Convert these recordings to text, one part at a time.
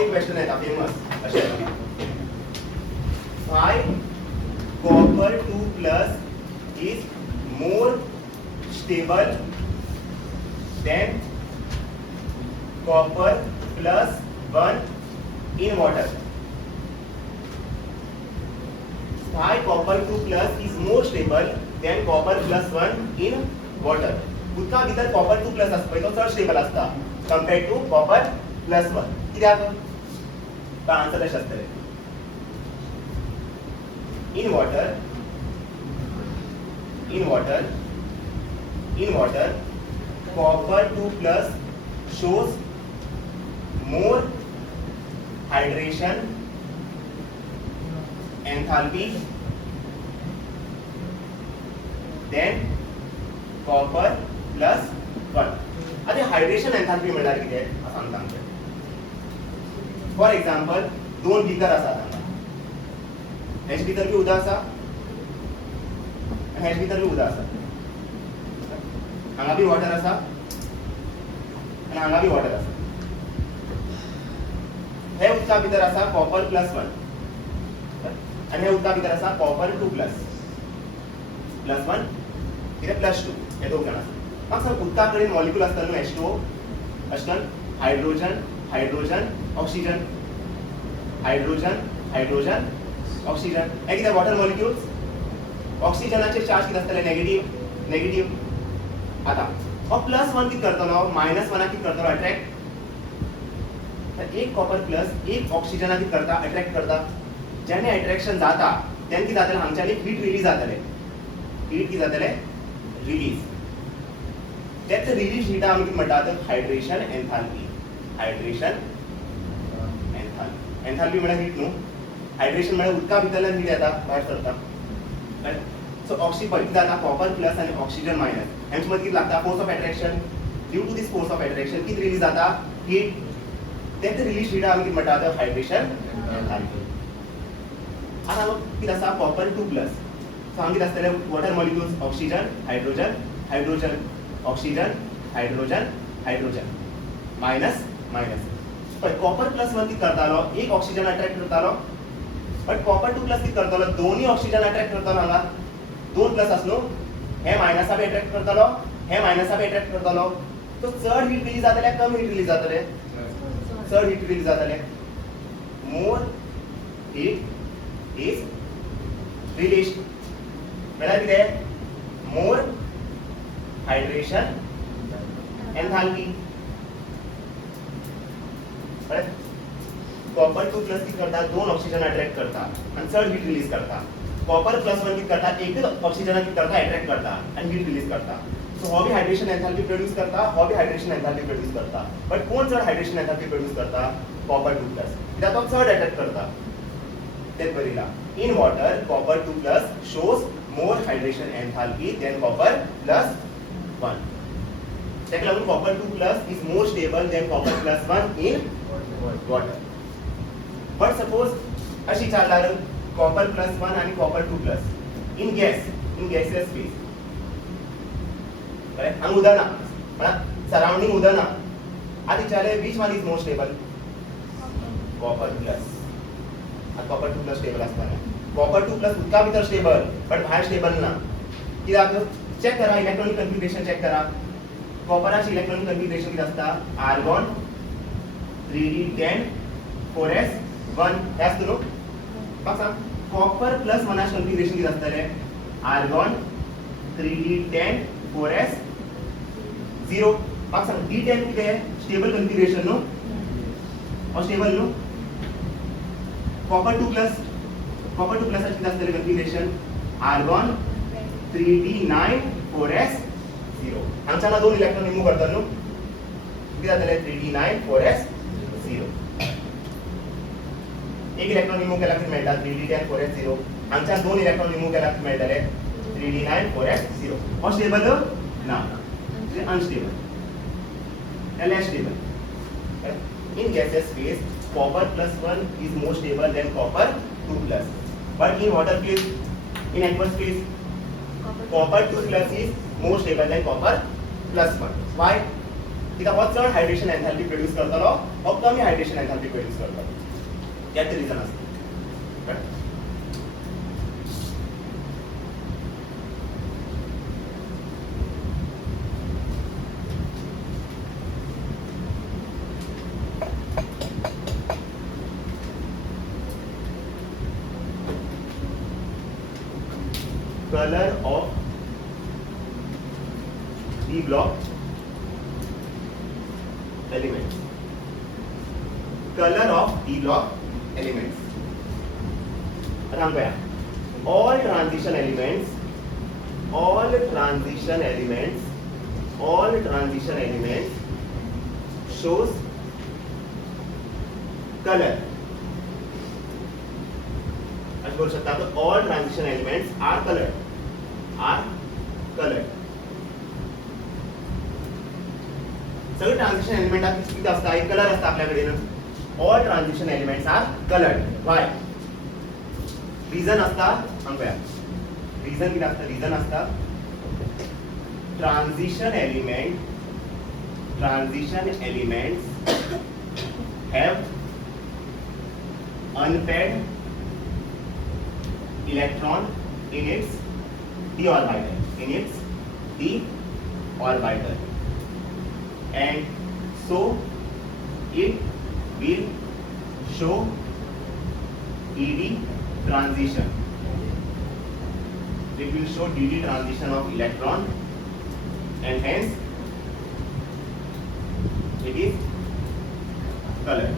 एक क्वेश्चन येता फेमस अशें why copper 2 plus is more stable than copper plus 1 in water. Why copper 2 plus is more stable than copper plus 1 in water. उदका भितर copper 2 plus असता तो चड stable असता compared to copper plus 1. कित्याक? तो आन्सर अशें आसतलें. In water, copper 2 plus shows more hydration enthalpy than copper plus 1. आता हायड्रेशन एंथाल्पी म्हळ्यार कितें सांगता आमकां. फॉर एग्जांपल दोन बिकर आसात हांगा. हेच भितर बी उदक आसा आनी हेच भितर बी उदक आसा. हांगा बी वॉटर आसा आनी हांगा बी वॉटर आसा. हे उदका भितर आसा कॉपर प्लस 1 आनी हे उदका भितर आसा कॉपर 2 प्लस 1 कितें प्लस 2. हे दोन जाण आसा. म्हाका सांग उदका कडेन मॉलिक्यूल आसता न्हू H2O अशें हायड्रोजन ऑक्सिजन हायड्रोजन ऑक्सिजन. हे कितें वॉटर मॉलिक्यूल्स. ऑक्सिजनाचे चार्ज कितें आसतले नेगेटिव्ह. आता हो प्लस 1 कितें करतलो मायनस 1 कितें करतलो अट्रॅक्ट. तर एक कॉपर प्लस एक ऑक्सिजन कितें करता अट्रॅक्ट करता. जेन्ना अट्रॅक्शन जाता तेन्ना कितें जातलें हांगच्यान एक हीट रिलीज जातलें. हीट कितें जातलें रिलीज. तेच रिलीज हिटा आमी कितें म्हणटात हायड्रेशन एंथाल्पी. एंथाल्पी म्हळ्यार हीट न्हू. हायड्रेशन म्हळ्यार उदका भितरल्यान हीट येता भायर सरता. सो ऑक्सिजन कितें जाता कॉपर प्लस आनी ऑक्सिजन मायनस हेंचे मदीं कितें लागता force of attraction. Due to this force of attraction कितें रिलीज जाता हीट. तेच रिलीज हिटा आमी कितें म्हणटात हायड्रेशन एंथाल्पी. आता कितें आसा कॉपर 2 प्लस. सो हांगा कितें आसतलें water molecules oxygen hydrogen oxygen hydrogen minus. पण कॉपर प्लस 1 कितें करतालो एक ऑक्सिजन अट्रॅक्ट करतालो. बट कॉपर 2 प्लस कितें करतालो दोन्ही ऑक्सिजन अट्रॅक्ट करतालो. हांगा दोन प्लस आसा न्हू. हे मायनसा बी अट्रॅक्ट करतालो हे मायनसा बी अट्रॅक्ट करतालो. तो चड हीट रिलीज जातले कम हीट रिलीज जातले. चड हीट रिलीज जातले. मोर हीट इज रिलीज म्हळ्यार कितें मोर हायड्रेशन एंथाल्पी. कॉपर 2 प्लस कितें करता दोन ऑक्सिजन अट्रॅक्ट करता आनी चड हीट रिलीज करता. कॉपर प्लस 1 कितें करता एकच ऑक्सिजन कितें करता अट्रॅक्ट करता आनी हीट रिलीज करता. सो हो बी हायड्रेशन एंथाल्पी प्रोड्यूस करता हो बी हायड्रेशन एंथाल्पी प्रोड्यूस करता. बट कोण चड हायड्रेशन एंथाल्पी प्रोड्यूस करता कॉपर 2 प्लस. कित्याक तो चड अट्रॅक्ट करता. तेच बरयला in water copper 2 plus shows more hydration enthalpy than copper plus 1. तेका लागून copper 2 plus is more stable than copper plus 1 in water. But suppose अशी चालल्यार कॉपर प्लस 1 आणि कॉपर 2 प्लस इन गॅसियस फेज. करेक्ट. हांगा उदक ना म्हळ्यार सराउंडिंग उदक ना. आतां विचारले which one is more stable copper plus. आतां कॉपर 2 प्लस स्टेबल आसता. कॉपर 2 प्लस उदका भितर स्टेबल बट भायर स्टेबल ना. कित्याक चेक करा इलेक्ट्रॉनिक कन्फिगरेशन चेक करा. कॉपराची इलेक्ट्रॉनिक कन्फिगरेशन कितें आसता आर्गॉन 3d10 4s1 हे आसता न्हू. म्हाका सांग कॉपर प्लस 1 कन्फिगरेशन कितें आसतलें आर्गॉन 3d10 4s0. म्हाका सांग d10 कितें स्टेबल कन्फिगरेशन न्हू. हो स्टेबल न्हू. कॉपर 2 प्लस कितें आसतलें कन्फिगरेशन आर्गॉन 3d9 4s0. हांगच्यान दोन इलेक्ट्रॉन रिमूव करता न्हू. कितें जातलें 3d9 4s0. एक इलेक्ट्रॉन रिमूव केला कितें मेळटा 3d10 4s0. हांगच्यान दोन इलेक्ट्रॉन रिमूव केला कितें मेळटले 3d9 4s0. हो स्टेबल ना unstable less stable. In gaseous phase copper plus 1 is more stable than copper 2 plus. But in water phase, in aqueous phase, copper 2 plus is more stable than copper plus 1. Why? कित्याक हो चड hydration enthalpy produce करतलो हो कमी hydration enthalpy produce करतलो यात region आसता. Color of D block elements. Color of D block elements. All transition elements shows color. आज बोल सकता तो all transition elements are colored. सगळे ट्रान्झिशन एलिमेंटात किती असता एक कलर असता आपल्याकडे ना. All transition elements are coloured. Why reason असता सांगूया. रिजन किती असता रिजन असता transition elements have unpaired electron in its d orbital, and so it will show dd transition. It will show dd transition of electron, and hence it is colored.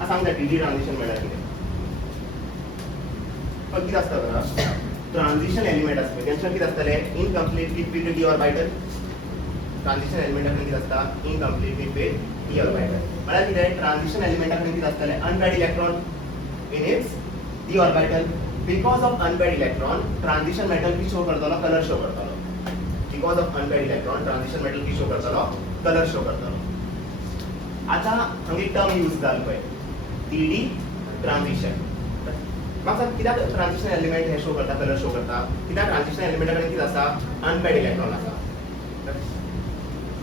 I सांग that dd transition मेळ्ळा कितें पण कितें आसता बरा transition element आसता तेंच्यान कितें आसतले incompletely filled d orbital. Transition एलिमेंटाक कितें आसता इनकम्प्लीटली फिल्ड d ऑर्बिटल म्हळ्यार कितें ट्रान्झिशन एलिमेंटाक कितें आसतले unpaired electron in its d orbital. Because of unpaired electron transition metal की शो करतलो कलर शो करतलो. Because of unpaired electron transition metal की शो करतलो कलर शो करतलो. आता हांगा टर्म यूज जाल पळय dd ट्रान्झिशन. म्हाका कित्याक ट्रान्झिशन एलिमेंट हे शो करता कलर शो करता कित्याक ट्रान्झिशन एलिमेंटा कडेन कितें आसा अनपेड इलेक्ट्रॉन आसा.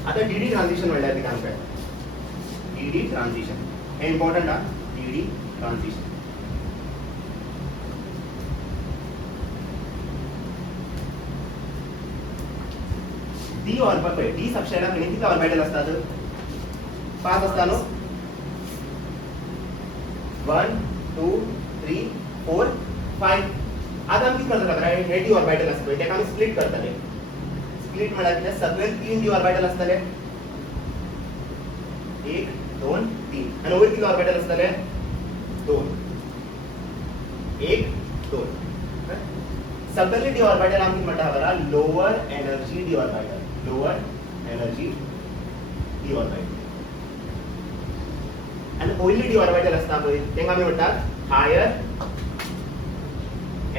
आता dd ट्रान्झिशन म्हणल्यार कितें अनपेड dd ट्रान्झिशन हे इम्पॉर्टंट हा. dd transition d orbital D सबशेला कडेन किती ऑर्बिटल असतात 5 असता न्हू. 1 2 3 4 5. आता आमी कितें करतले खबर हे d ऑर्बिटल आसता पळय तेका आमी स्प्लिट करतले. स्प्लिट म्हळ्यार कितें सगळे 3 d ऑर्बिटल असतले 1 2 3 आणि वयर किती ऑर्बिटल असतले 2 1 2. सगळे d ऑर्बिटल आमी म्हणटा खबर lower energy d orbital. Lower energy d orbital आणि पहिली d ऑर्बिटल असता पळय तेका आमी म्हणतात हायर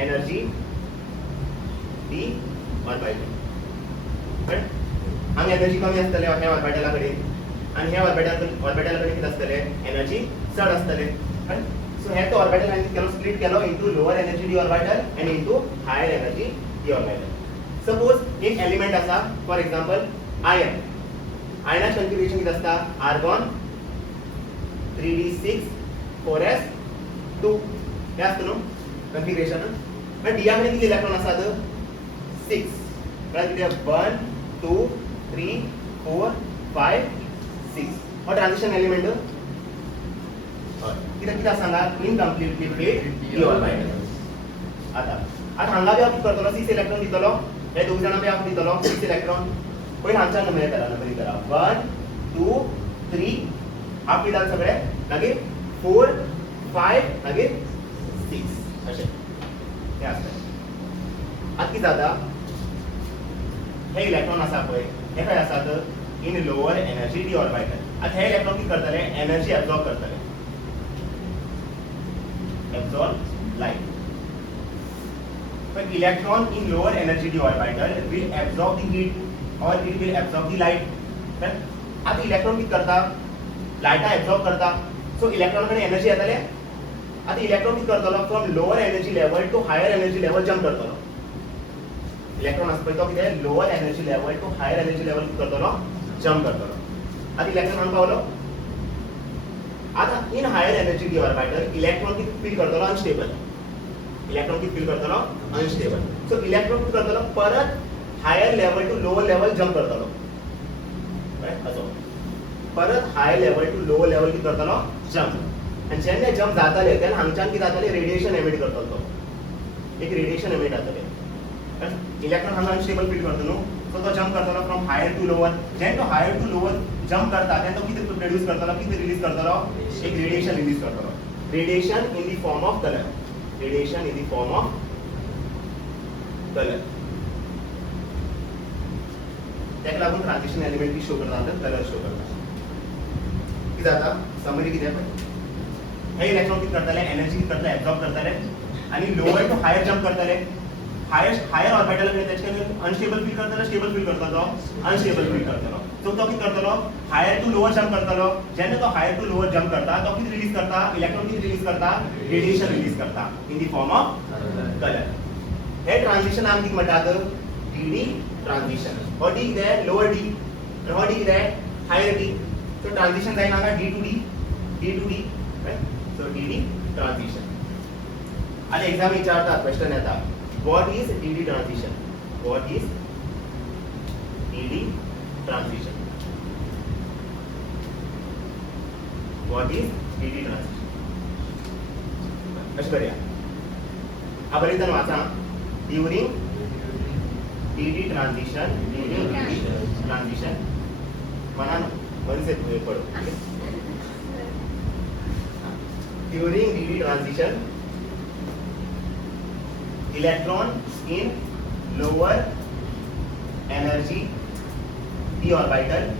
एनर्जी d ऑर्बिटल. हांगा एनर्जी कमी आसतले ह्या ऑर्बिटला कडेन आणि ह्या ऑर्बिटला कडेन कितें आसतले एनर्जी चड आसतले. सो हे तो ऑर्बिटल आमी केलो स्प्लिट केलो into lower energy d orbital and into higher energy d orbital. Suppose एक एलिमेंट आसा फॉर एग्जांपल आयर्न. आयर्नाचे कॉन्फिगरेशन कितें आसता आर्गॉन 3d6 4s2 हे आसता न्हू कॉन्फिगरेशन. पण डी कडेन किती इलेक्ट्रॉन आसात 6. म्हळ्यार कितें 1 2 3 4 5 6 हो ट्रान्झिशन एलिमेंट. हय कितें कितें सांगा इनकम्प्लीटली फिल्ड d ऑर्बिटल. आता हांगा बी हांव कितें करतलो 6 इलेक्ट्रॉन दितलो हे दोग जाणां बी हांव दितलो 6 इलेक्ट्रॉन. पयलीं हांगच्यान नंबर करा बरी करा 1 2 3 हाफ दितात सगळे मागीर 4 5 मागीर 6 अशें हे आसता. आतां कितें जाता हे इलेक्ट्रॉन आसा पळय हे खंय आसात इन लोअर एनर्जी d ऑर्बिटल. आतां हे इलेक्ट्रॉन कितें करतले एनर्जी एब्सॉर्ब करतले. Absorb light. But electron in lower energy d orbital will absorb the heat or it will absorb the light. आता इलेक्ट्रॉन किती करता लाइटा एब्सॉर्ब करता. सो इलेक्ट्रॉन कडे एनर्जी येतले. आता इलेक्ट्रॉन किती करतलो from lower energy level to higher energy level jump करतलो. इलेक्ट्रॉन आसता पळय तो कितें lower energy level to higher energy level कितें करतलो जंप करतलो आतां इलेक्ट्रॉन हांगा पावलो आतां in higher energy d orbital electron कितें फील करतलो अनस्टेबल इलेक्ट्रॉन कितें फील करतलो अनस्टेबल सो इलेक्ट्रॉन कितें करतलो परत higher level to lower level jump करतलो राइट असो परत higher level to lower level कितें करतलो जंप आनी जेन्ना जंप जाताले तेन्ना हांगच्यान कितें जातालें रेडिएशन एमिट करतलो तो एक रेडिएशन एमिट जातालें इलेक्ट्रॉन हांगा अनस्टेबल फील करता न्हू सो तो जंप करतलो फ्रॉम हायर टू लोअर जेन्ना तो हायर टू लोअर जंप करता तेन्ना तो कितें प्रोड्यूस करतलो कितें रिलीज करतलो एक रेडिएशन रिलीज करतलो radiation in the form of colour radiation in the form of colour तेका लागून ट्रांजिशन एलिमेंट शो करता कलर शो करता कितें जाता समरी कितें हे इलेक्ट्रॉन कितें करतले एनर्जी कितें करतले एब्जॉर्ब करतले आनी लोअर टू हायर जंप करतले हायर ऑर्बिटल तेचे अनस्टेबल फील करतलो स्टेबल फील करतलो अनस्टेबल फील करतलो सो तो कितें करतलो हायर टू लोअर जंप करतलो जेन्ना तो हायर टू लोअर जंप करता तो कितें रिलीज करता इलेक्ट्रॉन कितें रिलीज करता रेडिएशन रिलीज करता in the form of colour हे ट्रांजिशन आमी कितें म्हणटात डी ट्रांजिशन हो डी कितें लोअर डी आनी हो डी कितें हायर डी सो ट्रांजिशन जायना हांगा d to d right so d transition आनी एग्जाम विचारता क्वेश्चन येता What is DD transition? What is DD transition? What is DD transition? कशें करया बरयतना वाचा ड्यूरिंग DD transition मनान मनसे पडो during DD transition electron in lower energy d orbital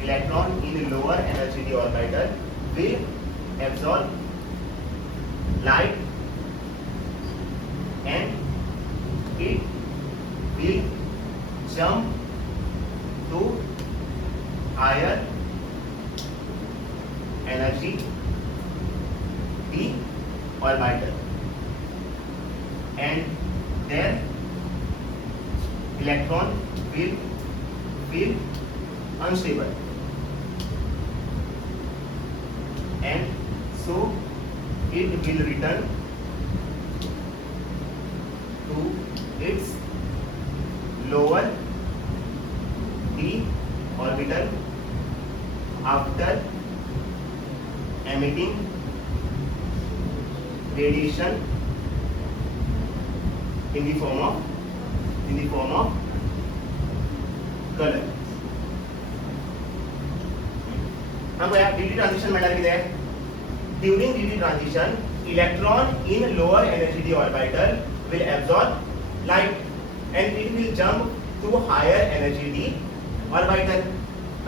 electron in lower energy d orbital will absorb light and it will jump to higher energy d orbital and their electron will feel unstable and so it will return to its lower d orbital after emitting radiation in the form of color. हम बोला DD transition म्हटल्यार कितें during DD transition electron in lower energy d orbital will absorb light and it will jump to higher energy d orbital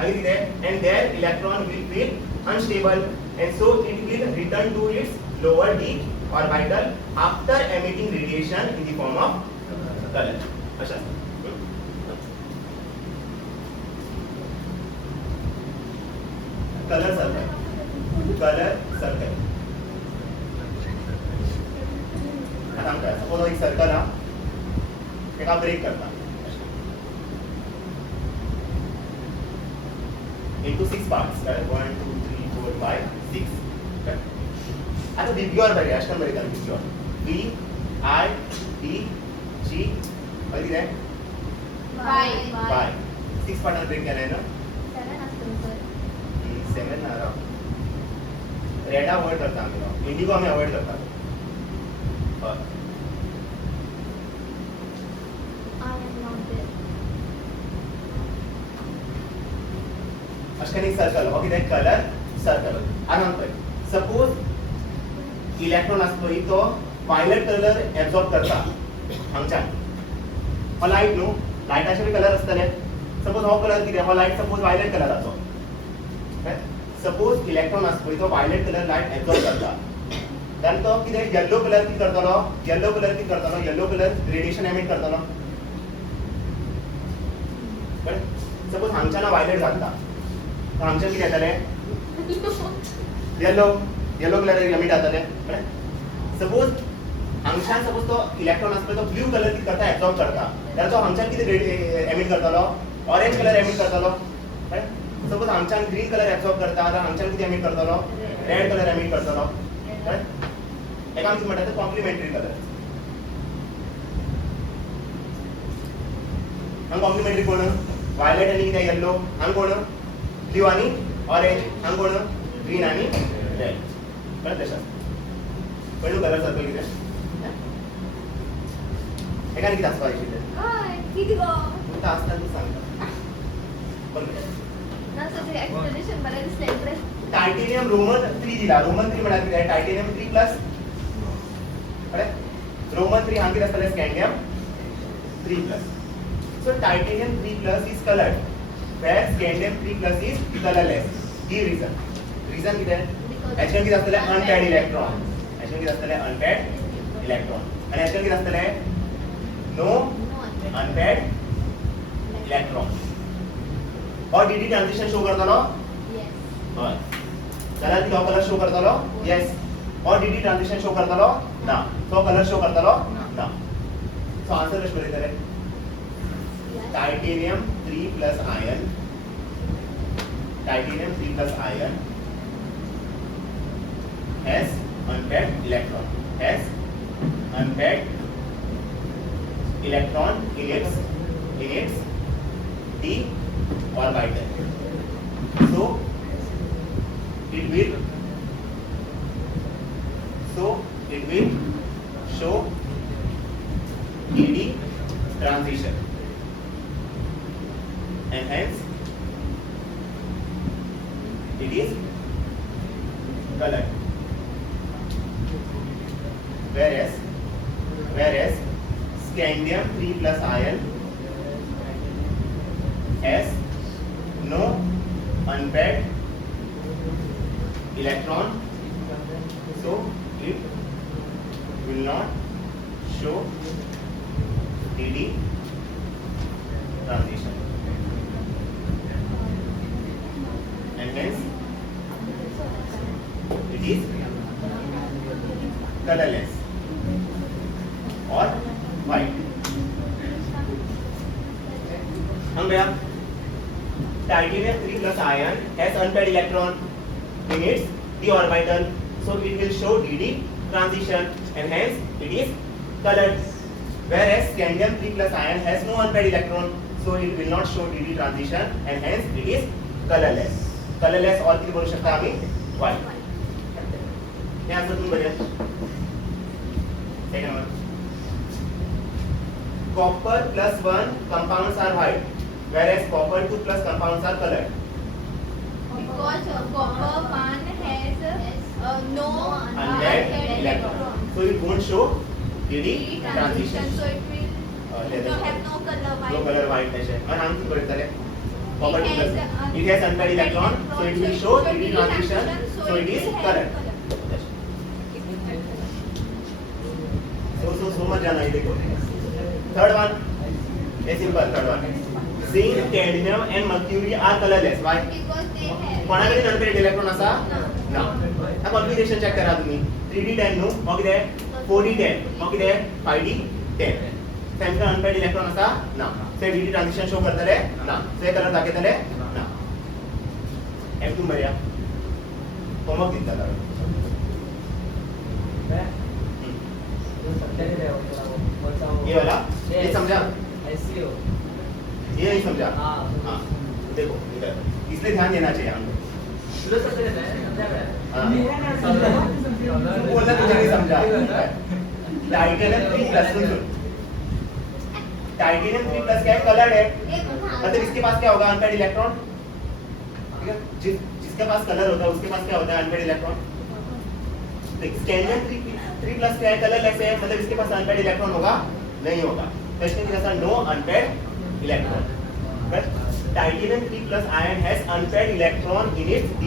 and their electron will feel unstable and so it will return to its lower d orbital after emitting radiation in the form of color. अच्छा colour circle आता हम काय suppose एक circle हा एका break करता into 6 parts 1 2 3 4 5 6 आता BBR बघा अशा American BBR B I D G आणि काय बाय 6 पार्ट ब्रेक केलाय ना 7 असतो सर 7 ना रेड अवॉइड करता आम्ही इंडिगो आम्ही अवॉइड करता अशा एक सर्कल हो कितें कलर सर्कल आनंतर सपोज इलेक्ट्रॉन असतो तो वायलेट कलर एब्सॉर्ब करता हांगच्यान हो लायट न्हू लायटाचे बी कलर आसतले सपोज हो कलर कितें हो लायट सपोज वायलेट कलराचो सपोज इलेक्ट्रॉन असतो तो वायलेट कलर लायट एब्सॉर्ब करता देन तो कितें येलो कलर कितें करतलो येलो कलर रेडिएशन एमिट करतलो सपोज हांगच्यान वायलेट घालता हांगच्यान कितें येतलें येलो कलर एमिट जातले सपोज हांगच्यान सपोज तो इलेक्ट्रॉन आसता तो ब्लू कलर कितें करता एब्जॉर्ब करता जाल्यार तो हांगच्यान कितें एमिट करतलो ऑरेंज कलर एमिट करतलो राइट सपोज हांगच्यान ग्रीन कलर एब्जॉर्ब करता जाल्यार हांगच्यान कितें एमिट करतलो रेड कलर एमिट करतलो राइट एका आमी म्हणटा ते कॉम्प्लिमेंटरी कलर हांगा कॉम्प्लिमेंटरी कोण वायलेट आनी कितें येल्लो हांगा कोण ब्लू आनी ऑरेंज हांगा कोण ग्रीन आनी रेड कळ्ळें तशें पण कलर सर्कल कितें एका कितें आसपा आशिल्लें हय कितें गो तुमकां आसता तूं सांगता ना सगळें एक्सप्लेनेशन बरें दिसलें इकडे टायटेनियम रोमन 3 दिला रोमन 3 म्हळ्यार कितें टायटेनियम 3 प्लस कळ्ळें रोमन 3 हांगा कितें आसतलें स्कँडियम 3 plus so titanium 3 plus is coloured where scandium 3 plus is colorless he reason कितें HCl कितें आसतलें unpaired electron HCl कितें आसतलें unpaired electron आनी HCl कितें आसतलें no unpaired electron और dd ट्रांजिशन शो करतलो हय जाल्यार तो कलर शो करतलो यस और dd ट्रांजिशन शो करतलो ना तो कलर शो करतलो ना सो आन्सर कशें बरयतले titanium 3 plus iron has unpaired electron in its d orbital so it will show dd transition and hence it is colored whereas scandium 3 plus iron has no unpaired electron so it will not show dd transition and hence it is colorless or white. हम गया titanium 3 plus iron has unpaired electron in its d orbital so it will show dd transition and hence it is colored whereas scandium 3 plus iron has no unpaired electron so it will not show dd transition and hence it is colorless और किती बोलू शकता आम्ही white हे answer तुम्ही बघा second one copper plus 1 compounds are white whereas copper 2 plus compounds are colored because copper 1 has no unpaired electron so it won't show dd transition so it will have no color white ऐसे और हम क्या करते हैं copper 2 plus it has unpaired electron so it will show dd transition so it is colored so much जाना ये देखो third one a simple third one zinc cadmium and mercury are colorless why because they have कोणाकडे unpaired electron असा ना आता configuration check करा तुम्ही 3d10 नु मग कितें 4d10 मग कितें 5d10 तांकां unpaired electron असा ना ते dd ट्रांजिशन शो करतले ना ते कलर दाखयतले ना एम टू मरिया होमवर्क दिता ये वाला ये समझा ये नहीं समझा हाँ देखो इधर इसलिए ध्यान देना चाहिए हमको बोलना तुझे नहीं समझा टाइटेनियम 3 प्लस टाइटेनियम 3 प्लस क्या है कलर्ड है मतलब इसके पास क्या होगा अनपेयर्ड इलेक्ट्रॉन ठीक है जिसके पास कलर होता है उसके पास क्या होता है अनपेयर्ड इलेक्ट्रॉन स्कैंडियम 3 प्लस क्या है कलरलेस है मतलब इसके पास अनपेयर्ड इलेक्ट्रॉन होगा नहीं होगा तो इसके जैसा no unpaired electron but titanium 3 plus ion has unpaired electron in its d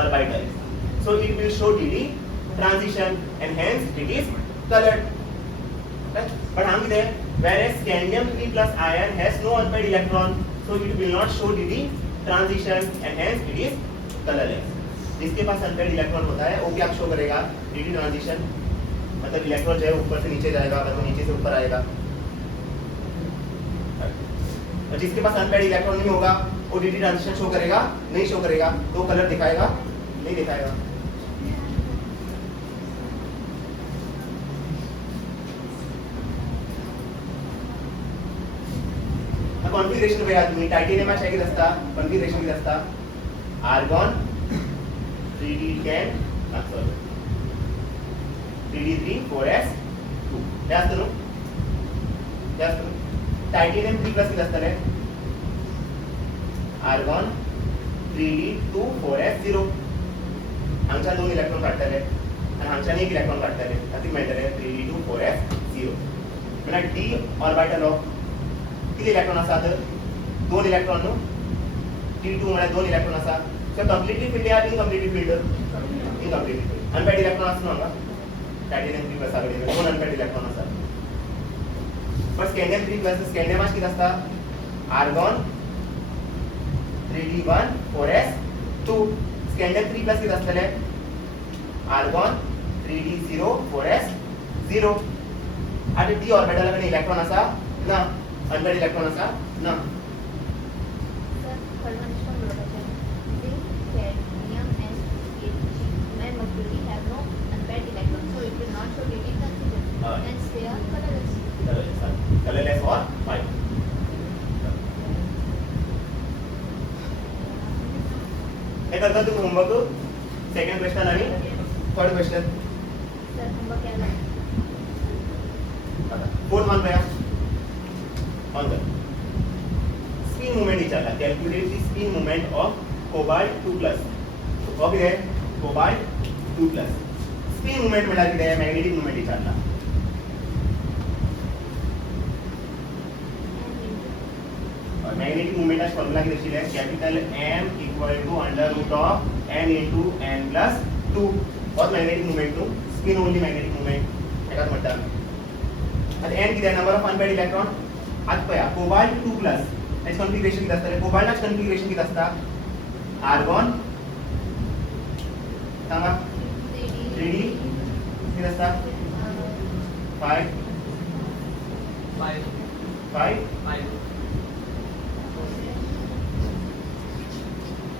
orbital so it will show dd transition and hence it is colored but हम किधर whereas scandium 3 plus iron has no unpaired electron so it will not show dd transition and hence it is colorless जिसके पास unpaired electron होता है वो क्या show करेगा dd transition मतलब electron जो है ऊपर से नीचे जाएगा, अगर तो नीचे से ऊपर आएगा। और जिसके पास अनपेयर्ड इलेक्ट्रॉन नहीं होगा वो डी ट्रांजिशन शो करेगा नहीं, शो करेगा तो कलर दिखाएगा नहीं दिखाएगा। कॉन्फिगरेशन पे तुम्ही टायटेनियमाचे किती असता, कॉन्फिगरेशन किती असता, argon 3d10 sorry 3d3 4s2 हे असतं नो, हे असतं टायटेनियम 3 प्लस किती असतं रे, आर्गॉन 3d2 4s0 हांगच्या 2 इलेक्ट्रॉन काढतले आणि हांगच्यान 1 इलेक्ट्रॉन काढतले तातूंत मेळटले 3d2 4s0 म्हणजे d ऑर्बिटल ऑफ किती इलेक्ट्रॉन आसात, 2 इलेक्ट्रॉन न्हू, T2 म्हळ्यार 2 इलेक्ट्रॉन आसा, सो कंप्लीटली फिल्ड या incompletely filled, incompletely filled unpaired electron आसना हांगा टायटेनियम 3 प्लस कडेन 2 अनपेयर्ड इलेक्ट्रॉन आसा। बट स्कँडियम 3 प्लस स्कँडियमाच किती आसता, आर्गॉन 3d1 4s2 स्कँडियम 3 प्लस किती आसतले, आर्गॉन 3d0 4s0 आता d ऑर्बिटल कडेन इलेक्ट्रॉन आसा ना, अनपेयर्ड इलेक्ट्रॉन आसा ना। Sir permanent production zinc cadmium and mercury have no unpaired electrons, so it will not show dating constitution hence they are colorless. Colorless or white. हे करता तुम्ही homework, second question आणि third question sir homework क्या है, fourth one पे on the spin movement विचारला, calculate the spin movement of cobalt 2 plus okay है cobalt 2 plus spin movement म्हटल्यार कितें, मॅग्नेटिक movement विचारला। और मॅग्नेटिक movement चा फॉर्म्युला कितें आशिल्लें, capital M equal to under root of n into n plus 2 और मॅग्नेटिक movement न्हू, spin only मॅग्नेटिक movement एकाच म्हणटा। आता n कितें, नंबर ऑफ अनपेयर्ड इलेक्ट्रॉन, आता पया कोबाल्ट 2 प्लस एच कॉन्फिगरेशन किती असता, कोबाल्टाच कॉन्फिगरेशन किती असता, आर्गॉन सांगा 3d किती असता 5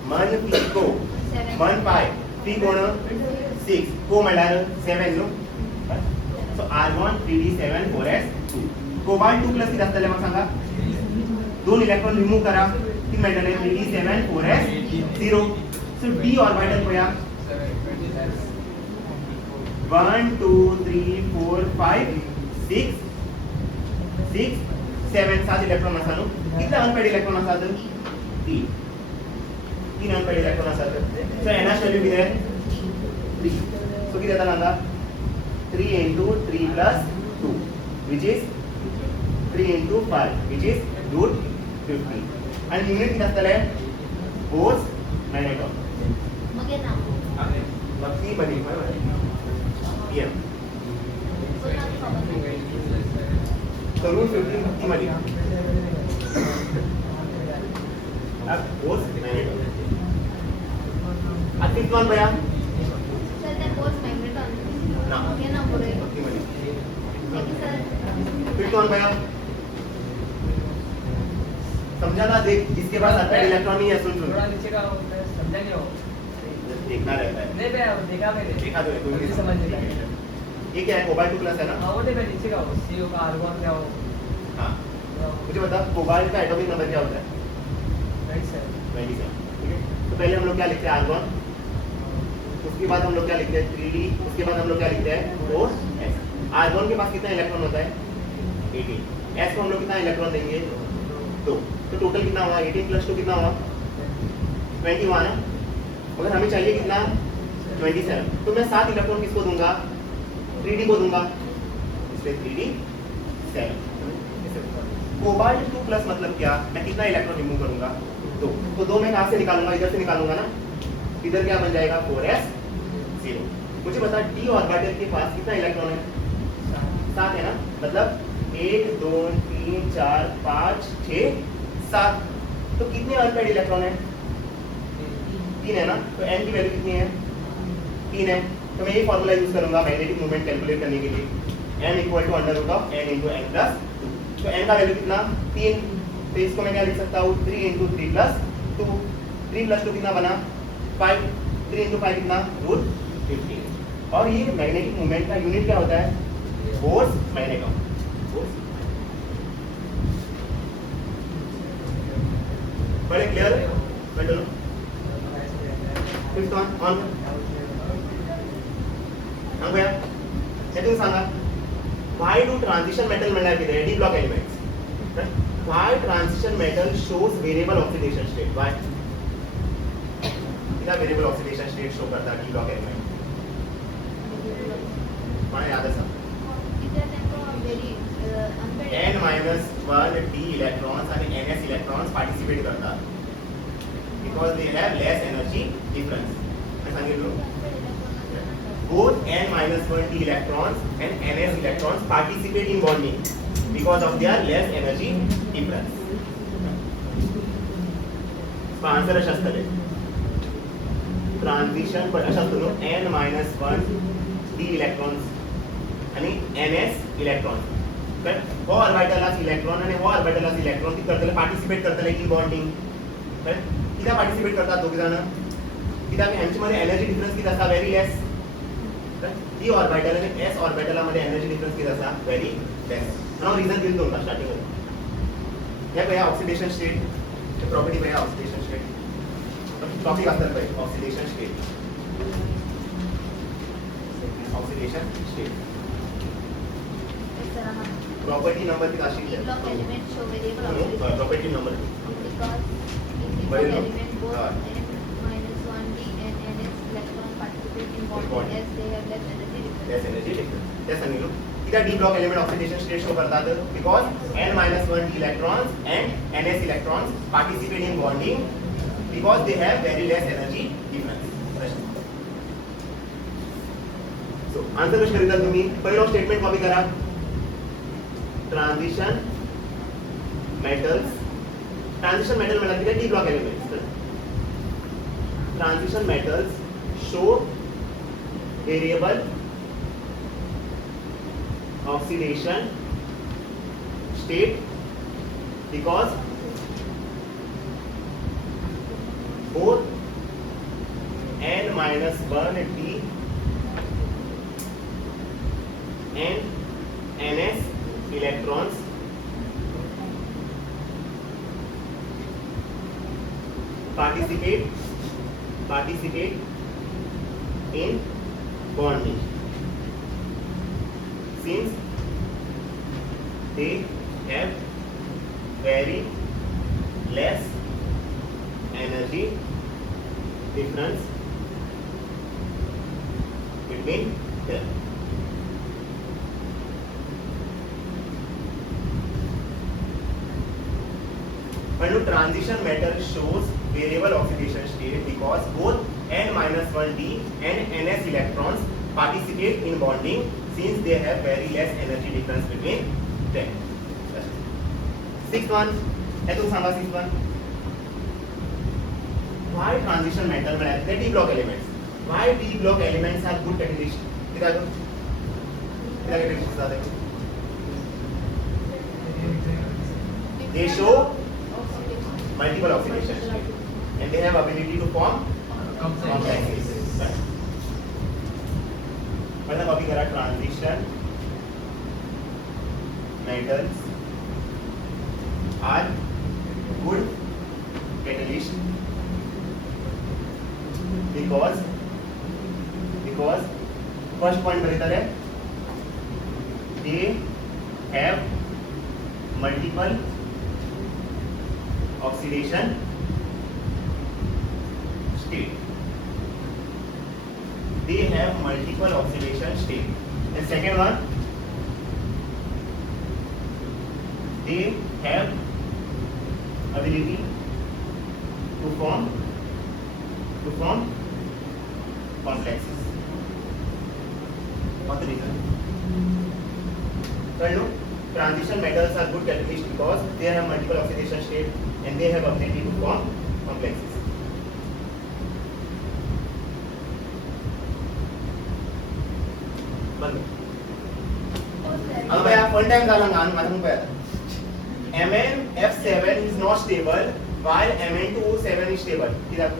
मन पी को मन पाय पी कोण 6 को म्हळ्यार 7 न्हू, सो argon 3d7 4s2 cobalt 2 plus किती असतले म्हाका सांगा, 2 इलेक्ट्रॉन रिमूव करा किती मेळटले 3d7 4s0 सो d ऑर्बिटल पया 1 2 3 4 5 6 6 7 7 इलेक्ट्रॉन आसा न्हू, कितले अनपेयर्ड इलेक्ट्रॉन आसात, 3 अनपेयर्ड इलेक्ट्रॉन आसात, सो एनएच व्हॅल्यू कितें 3 सो कितें येता हांगा 3 into 3 plus 2 which is 3 into 5 which is root 50 and unit किती असतले बोस मॅग्नेटॉन मग हे नाव मग ती बनी पीएम तो रूट 50 ती बनी अब बोस मॅग्नेटॉन अब फिफ्थ वन भैया सर ते बोस मॅग्नेटॉन ना हे नाव पुढे ती बनी सर फिफ्थ वन भैया समझा ना, देख जिसके पास अनपेयर्ड इलेक्ट्रॉन नहीं है, सुन थोड़ा नीचे का समझा नहीं हो, देखना रहता है, नहीं मैं देखा मैंने, देखा तो है, कोई मुझे नहीं समझ नहीं आया। ये क्या है, कोबाल्ट 2 प्लस है ना, हाँ वो देखा नीचे का हो, CO का आर्गॉन क्या हो, हाँ मुझे बता कोबाल्ट का एटॉमिक नंबर क्या होता है, 27 27, ठीक है। तो पहले हम लोग क्या लिखते हैं, आर्गॉन, उसके बाद हम लोग क्या लिखते हैं 3d, उसके बाद हम लोग क्या लिखते हैं 4s। आर्गॉन के पास कितना इलेक्ट्रॉन होता है 18, s को हम लोग कितना इलेक्ट्रॉन देंगे 2, तो टोटल कितना हुआ 18 प्लस 2 कितना हुआ 21 है, मगर हमें चाहिए कितना 27, तो मैं 7 इलेक्ट्रॉन किसको दूंगा 3d को दूंगा, इसलिए 3d7। कोबाल्ट 2 प्लस मतलब क्या, मैं कितना इलेक्ट्रॉन रिमूव करूंगा 2, तो 2 मैं कहां से निकालूंगा, इधर से निकालूंगा ना, इधर क्या बन जाएगा 4s0। मुझे बता d ऑर्बिटल के पास कितना इलेक्ट्रॉन है 7 है ना, मतलब 1 2 3 4 5 6 7, तो कितने अनपेयर्ड इलेक्ट्रॉन है 3 है ना, तो n की वैल्यू कितनी है 3 है, तो मैं ये फॉर्मूला यूज करूंगा मैग्नेटिक मोमेंट कैलकुलेट करने के लिए, m equal to under root of n into n plus 2। तो n का वैल्यू कितना 3, तो इसको मैं क्या लिख सकता हूँ 3 इंटू 3 प्लस 2, 3 प्लस 2 कितना बना 5, 3 इंटू 5 कितना रूट 15। और ये मैग्नेटिक मोमेंट का यूनिट क्या होता है फोर्स मैग्नेटम। बड़े क्लियर है बेटा लो फिफ्थ वन ऑन हां भैया हे तुम्ही सांगा व्हाई डू ट्रांजिशन मेटल म्हणणार की D block elements why transition metal shows variable oxidation state why कितना वेरिएबल ऑक्सिडेशन स्टेट शो करता डी ब्लॉक एलिमेंट मला याद आहे n minus 1 d electrons and ns electrons participate करतात because they have less energy difference. मैं सांगितलं both n minus 1 d electrons and ns electrons participate in bonding because of their less energy difference. इसका answer अशा असतले transition पण अशा असतो n minus 1 d electrons आणि ns electrons हो ऑर्बिटलास electron आणि हो ऑर्बिटलास इलेक्ट्रॉन ती करतले पार्टिसिपेट करतले इन बॉन्डिंग कित्याक पार्टिसिपेट करतात दोघ जण कित्याक यांच्या मध्ये एनर्जी डिफरन्स किती असा व्हेरी लेस डी ऑर्बिटल आणि एस ऑर्बिटला मध्ये एनर्जी डिफरन्स किती असा व्हेरी लेस नाउ रीजन दिल तुमका स्टार्टिंग मध्ये या काय ऑक्सिडेशन स्टेट प्रॉपर्टी काय ऑक्सिडेशन स्टेट टॉपिक असतात काय ऑक्सिडेशन स्टेट प्रॉपर्टी नंबर किती अशी block element show variable oxidation property number because in the Very block low. element both n minus 1d and ns electron participate in bonding Bonding. as they have less energy difference. less energy difference त्या सांगितलं किती D block element oxidation state show करतात because n minus 1 d electrons and ns electrons participate in bonding because they have very less energy difference. So answer कशी करीता तुम्ही पहिलो statement copy करा transition metals transition metal म्हणा किती D block elements transition metals show variable oxidation state because both n minus 1 d and ns electrons participate in bonding since they have very less energy difference between them. When the transition metal shows variable oxidation state because both n minus 1d and ns electrons participate in bonding since they have very less energy difference between them. Sixth one, है तो सांगा sixth one. Why transition metal में रहते हैं d block elements? Why d block elements are good catalyst? किधर दो? किधर catalyst बता दे? They show multiple oxidation state and they have ability to form complexes. पहला कॉपी करा transition metals are good catalyst because first point बरेतर है they have multiple oxidation state. They have multiple oxidation state. And second one, they have ability to form complexes. What's the reason? So, transition metals are good catalysts because they have multiple oxidation state and they have ability to form complexes. बघ हांगा पळया fun time जालो हांगा माझ्या पळया MnF7 is not stable while Mn2O7 is stable कित्याक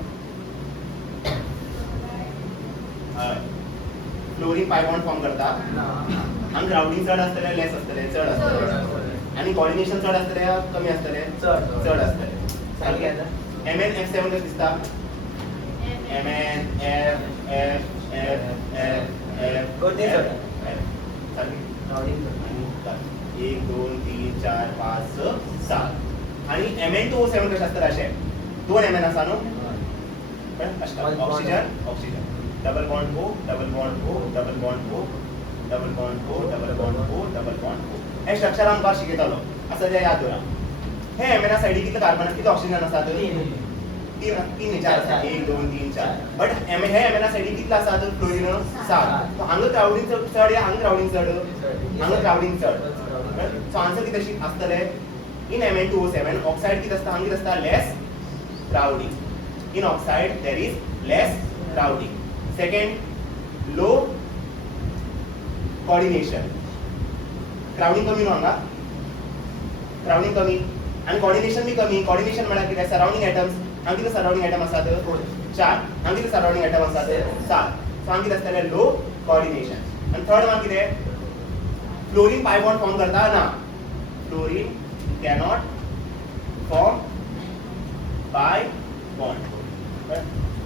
fluorine pi bond form करता हांगा ग्राउंडिंग चड आसतले लेस आसतले चड आसतले आणि कोऑर्डिनेशन चड आसतले कमी आसतले चड आसतले सारके MnF7 कशें दिसता एक दोन तीन चार पाच स सात आणि Mn2O7 कशें आसतले अशें दोन Mn आसा न्हू oxygen double bond O double bond O double bond O double bond O double bond O double bond O हे स्ट्रक्चर आमकां शिकयतालो असं जे याद दवरा हे एमएना साइडीक कितले कार्बन कितले ऑक्सिजन आसात तीन चार आसात एक दोन तीन चार बट हे एमएना साइडीक कितले आसात फ्लोरीन 7 सो हांगा क्राउडिंग चड या हांगा क्राउडिंग चड हांगा क्राउडिंग चड सो आन्सर कितें आसतले इन Mn2O7 ऑक्साइड कितें आसता हांगा कितें आसता less crowding in oxide there is less crowding second low coordination crowding कमी न्हू हांगा क्राउडिंग कमी आणि कोऑर्डिनेशन बी कमी कोऑर्डिनेशन म्हळ्यार कितें सराउंडिंग एटम्स हांगा कितले सराउंडिंग एटम आसात 4 हांगा कितले सराउंडिंग एटम आसात 7 सो हांगा कितें आसतलें लो कोऑर्डिनेशन आणि थर्ड वन कितें फ्लोरीन पाय बॉन्ड फॉर्म करता ना fluorine cannot form pi bond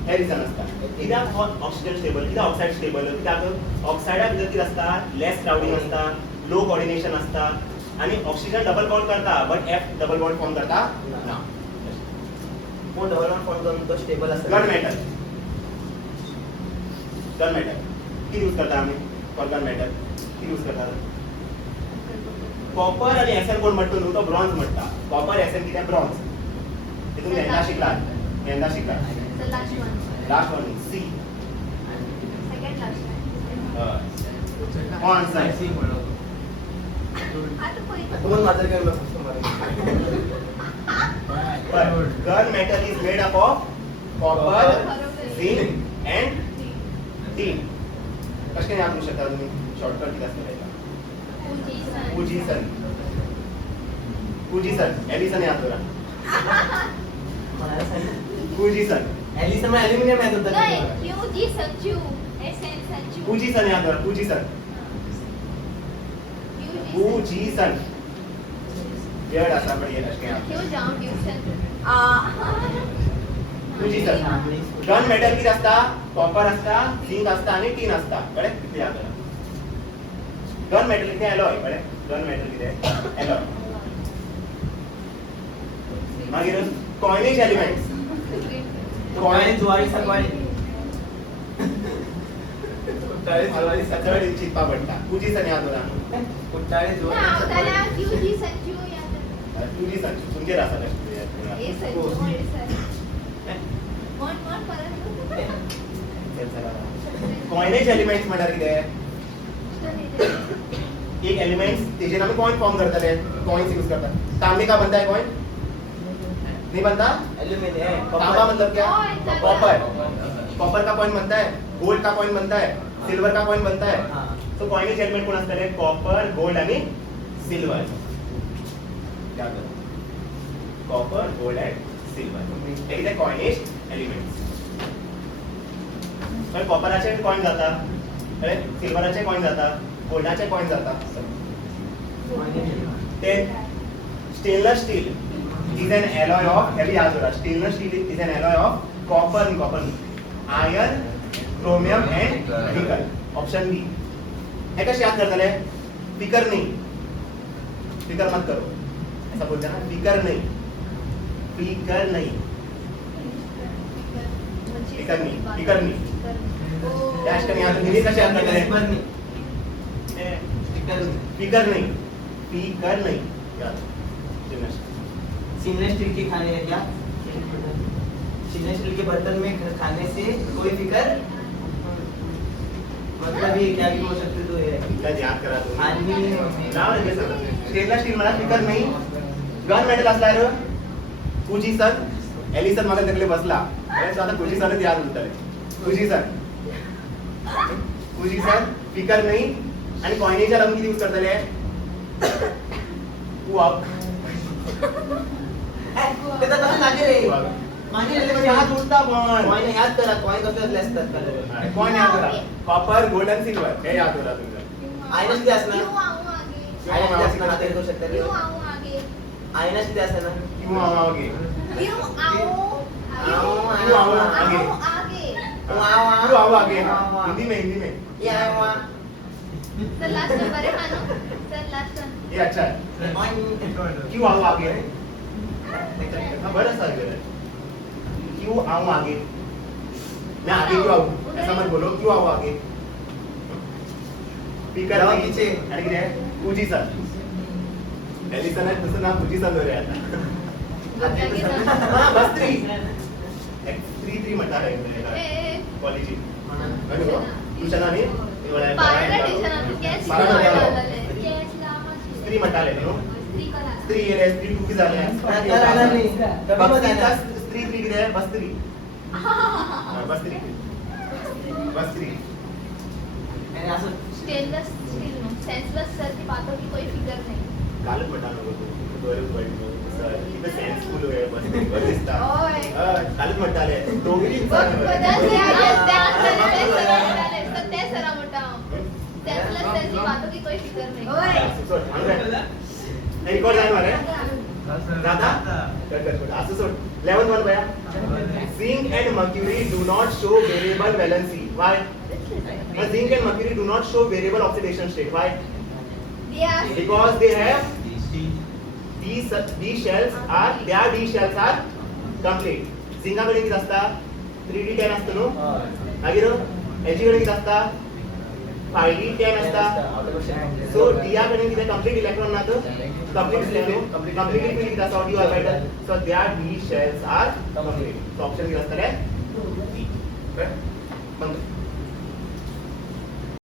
हे रिजन आसता कित्याक ऑक्सिजन स्टेबल कित्याक ऑक्साइड स्टेबल कित्याक ऑक्साइडा भितर कितें आसता लेस क्राउडिंग आसता लो कोऑर्डिनेशन आसता आणि ऑक्सिजन डबल बॉन्ड करता but F double bond form करता ना कोण डबल बॉन्ड फॉर्म करून तो स्टेबल असतो गन मेटल किती यूज करता आम्ही फॉर गन मेटल किती यूज करता कॉपर आणि Sn कोण म्हणतो न्हू तो ब्रॉन्झ म्हणता कॉपर Sn कितें ब्रॉन्झ तितून यंदा शिकलात The last one. Last one C Second last one. कोण आन्सर आता पळय. कोण माझं केलं समोर gun metal is made up of copper zinc and tin कशें याद करू शकता तुम्ही शॉर्टकट किती असतं फुजीसन एलिसन याद करा फुजीसन एलिसन में एल्युमिनियम याद होता नाही, UG संजू. SN संजू. फुजीसन याद करा फुजीसन फुजीसन वेळ असा पण येत असते क्यों जाऊं ट्यूशन? फुजीसन गन मेटल किती असता कॉपर असता झिंक असता आणि टीन असता कळ्ळे किती याद करा गन मेटल किती एलॉय कळ्ळे गन मेटल किती एलॉय मागीर कॉइनेज एलिमेंट्स कॉइन ज्वारी सकाळी कुट्टाळे सकाळी चिपा पडटा फुजीसन याद करा कुट्टाळे नाव ज्वारी त्याला UG संजू याद. फुजीसन तुमचेर आसा हे संजू म्हणले सर. कोण परत? कॉइनेज एलिमेंट्स म्हळ्यार कितें एक एलिमेंट्स तेजेर आमी कॉइन फॉर्म करतले कॉइन्स यूज करतात तांबे का बनता है कॉइन नहीं बनता एल्युमिनियम तांबा मतलब क्या कॉइन, कॉपर कॉपर का कॉइन बनता है गोल्ड का कॉइन बनता है सिल्वर का कॉइन बनता है हां तो कॉइनेज एलिमेंट कोण असतले कॉपर गोल्ड आणि सिल्वर याद करा कॉपर गोल्ड एंड सिल्वर हे कितें कॉइनेज एलिमेंट्स पण कॉपराचे कॉइन जाता कळ्ळे सिल्वराचे कॉइन जाता गोल्डाचे कॉइन जाता ते stainless steel is an alloy of heavy azura stainless steel is an alloy of copper iron chromium and nickel option B है कैसे याद करतले फिकर नहीं फिकर मत करो ऐसा बोलते हैं ना फिकर नहीं फिकर नहीं फिकर नहीं क्या इसका याद हिंदी कैसे याद करते हैं फिकर नहीं याद स्टेनलेस स्टील के खाने क्या स्टेनलेस स्टील के बर्तन में खाने से कोई फिक्र मतलब ये क्या भी हो सकते तो ये इतना याद करा तुम्ही आदमी नाव आहे त्याचं स्टेनलेस स्टील मला फिकर नाही गन मेटल असल्यार फुजीसन एलिसन मला तिकडे बसला सो आता फुजीसनच याद उरतले फुजीसन फिकर नाही आणि कॉइनेजला लागून किती यूज करतले कुवाक त्याचा तसं लागे रे माझे हात उडता पण कॉइन याद करा कॉइन कसले असले असतात कलर कॉइन याद करा कॉपर गोल्ड आणि सिल्वर हे याद करा तुमचं आयनस किती असणार क्यों आऊं आगे आयनस किती असणार आता करू शकता क्यों आऊं आगे आयनस किती असणार क्यों आवागे क्यों आऊं क्यों आऊं आगे आगे क्यों आवागे हिंदी में या वा सर लास्ट वन बरे मानो सर लास्ट वन ये अच्छा है क्यों आऊं आगे हाँ बड़ा सा है क्यों आऊं आगे मैं आगे क्यों आऊं ऐसा मत बोलो क्यों आऊं आगे स्पीकर जवाब पीछे. आणि किती आहे पूजी सर एलिसन आहे दुसरं नाव पूजी सर आहे आता हाँ बस थ्री म्हणतात आहे कॉलेज ट्यूशन आणि पारडा टीचर आम्ही कॅच स्त्री म्हणतात नो स्त्री आहे स्त्री टू की झाले आता राहणार नाही कमी मध्ये येणार. स्त्री किती आहे बस्त्री बस्त्री बस्त्री आणि असं stainless steel no senseless sir की बातों की कोई फिक्र नहीं कालच म्हणता नको बरं पडलं सर किती सेन्सफुल आहे बस्त्री बरं दिसता ओय कालच म्हणता आले दोघी बघ बदल ते सत्य सरा मोठा सेंसलेस सर की बातों की कोई फिक्र नहीं ओय रेकॉर्ड आहे मारे दादा कर असं सोड 11 वन बया Zinc and mercury do not show variable valency. Why? Zinc and mercury do not show variable oxidation state. Why? Yes. Because they have these shells are their d shells are complete. Zinc कडे किती असता 3d10 असतो no मागीर Ag कडे किती असता 5d10 असता सो d कडे किती कंप्लीट इलेक्ट्रॉन ना तो कंप्लीट किती असता d orbital so their d shells are complete. So option किती असता रे बंद